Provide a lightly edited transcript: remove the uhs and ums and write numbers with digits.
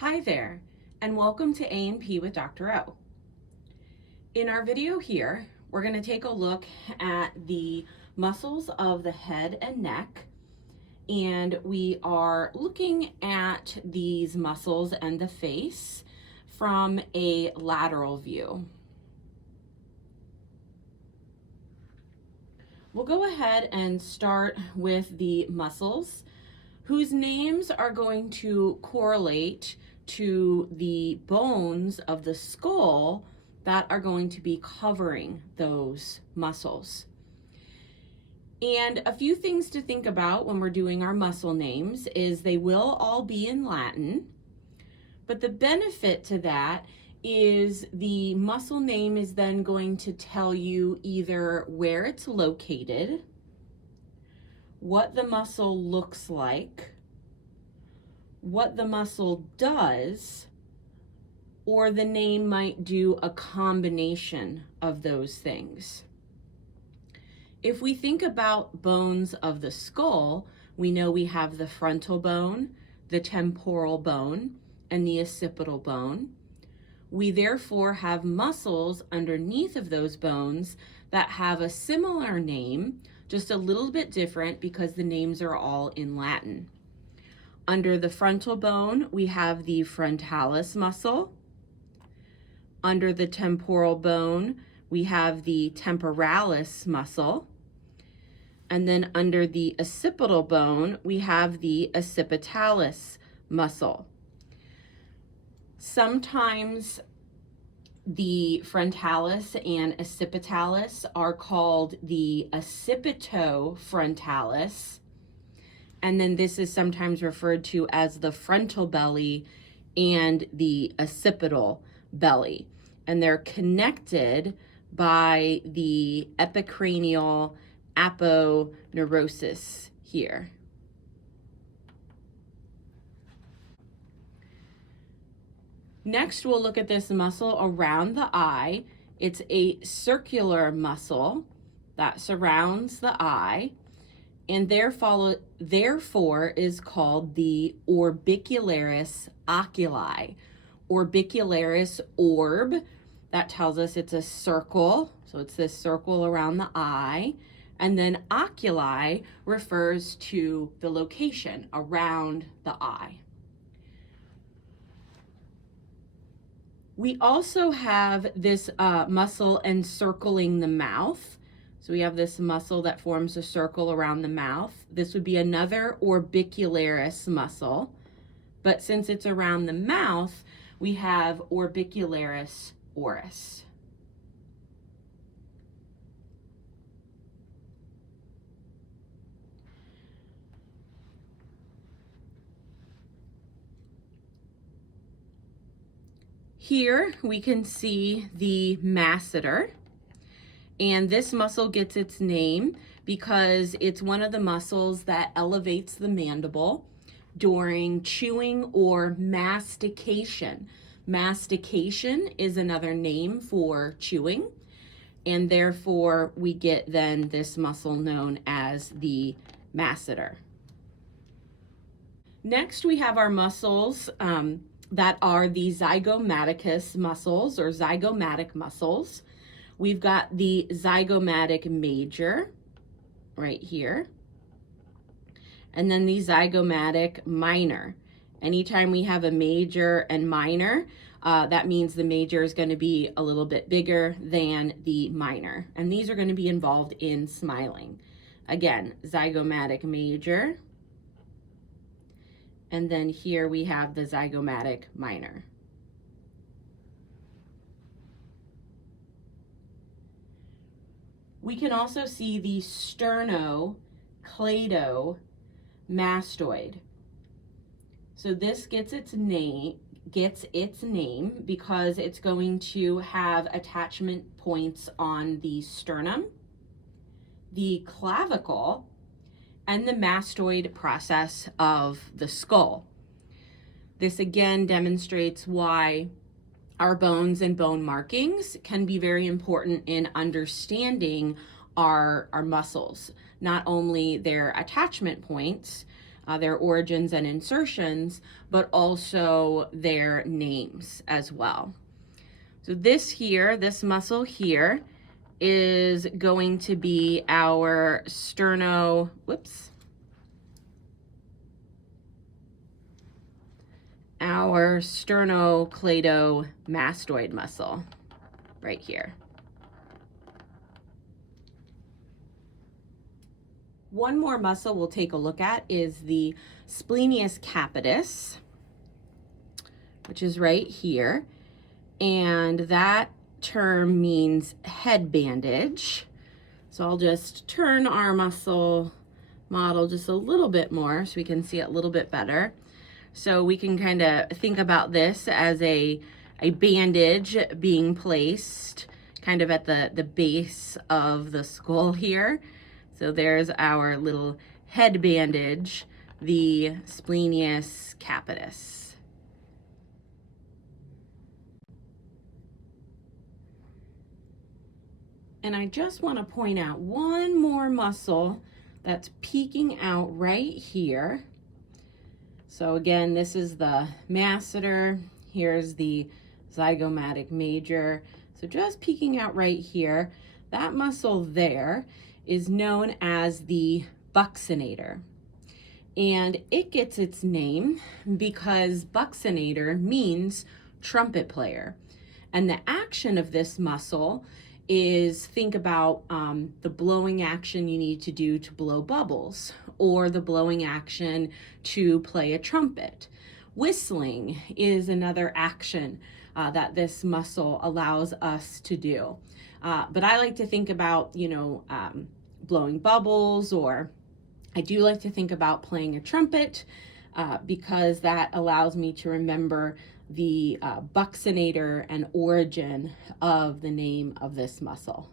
Hi there, and welcome to A&P with Dr. O. In our video here, we're going to take a look at the muscles of the head and neck, and we are looking at these muscles and the face from a lateral view. We'll go ahead and start with the muscles, whose names are going to correlate to the bones of the skull that are going to be covering those muscles. And a few things to think about when we're doing our muscle names is they will all be in Latin, but the benefit to that is the muscle name is then going to tell you either where it's located, what the muscle looks like, what the muscle does, or the name might do a combination of those things. If we think about bones of the skull, we know we have the frontal bone, the temporal bone, and the occipital bone. We therefore have muscles underneath of those bones that have a similar name, just a little bit different because the names are all in Latin. Under the frontal bone, we have the frontalis muscle. Under the temporal bone, we have the temporalis muscle. And then under the occipital bone, we have the occipitalis muscle. Sometimes the frontalis and occipitalis are called the occipitofrontalis, and then this is sometimes referred to as the frontal belly and the occipital belly, and they're connected by the epicranial aponeurosis here. Next, we'll look at this muscle around the eye. It's a circular muscle that surrounds the eye, and therefore is called the orbicularis oculi. Orbicularis, orb, that tells us it's a circle, so it's this circle around the eye. And then oculi refers to the location around the eye. We also have this muscle encircling the mouth. So we have this muscle that forms a circle around the mouth. This would be another orbicularis muscle, but since it's around the mouth, we have orbicularis oris. Here we can see the masseter, and this muscle gets its name because it's one of the muscles that elevates the mandible during chewing or mastication. Mastication is another name for chewing, and therefore we get then this muscle known as the masseter. Next, we have our muscles that are the zygomaticus muscles or zygomatic muscles. We've got the zygomatic major right here, and then the zygomatic minor. Anytime we have a major and minor, that means the major is going to be a little bit bigger than the minor, and these are going to be involved in smiling. Again, zygomatic major, and then here we have the zygomatic minor. We can also see the sternocleidomastoid. So this gets its name because it's going to have attachment points on the sternum, the clavicle, and the mastoid process of the skull. This again demonstrates why our bones and bone markings can be very important in understanding our muscles, not only their attachment points, their origins and insertions, but also their names as well. So this here, this muscle here, is going to be our our sternocleidomastoid muscle right here. One more muscle we'll take a look at is the splenius capitis, which is right here. And that term means head bandage. So I'll just turn our muscle model just a little bit more so we can see it a little bit better. So we can kind of think about this as a bandage being placed kind of at the base of the skull here. So there's our little head bandage, the splenius capitis. And I just want to point out one more muscle that's peeking out right here. So again, this is the masseter. Here's the zygomatic major. So just peeking out right here, that muscle there is known as the buccinator. And it gets its name because buccinator means trumpet player. And the action of this muscle is, think about the blowing action you need to do to blow bubbles, or the blowing action to play a trumpet. Whistling is another action that this muscle allows us to do. But I like to think about, blowing bubbles, or I do like to think about playing a trumpet because that allows me to remember the buccinator and origin of the name of this muscle.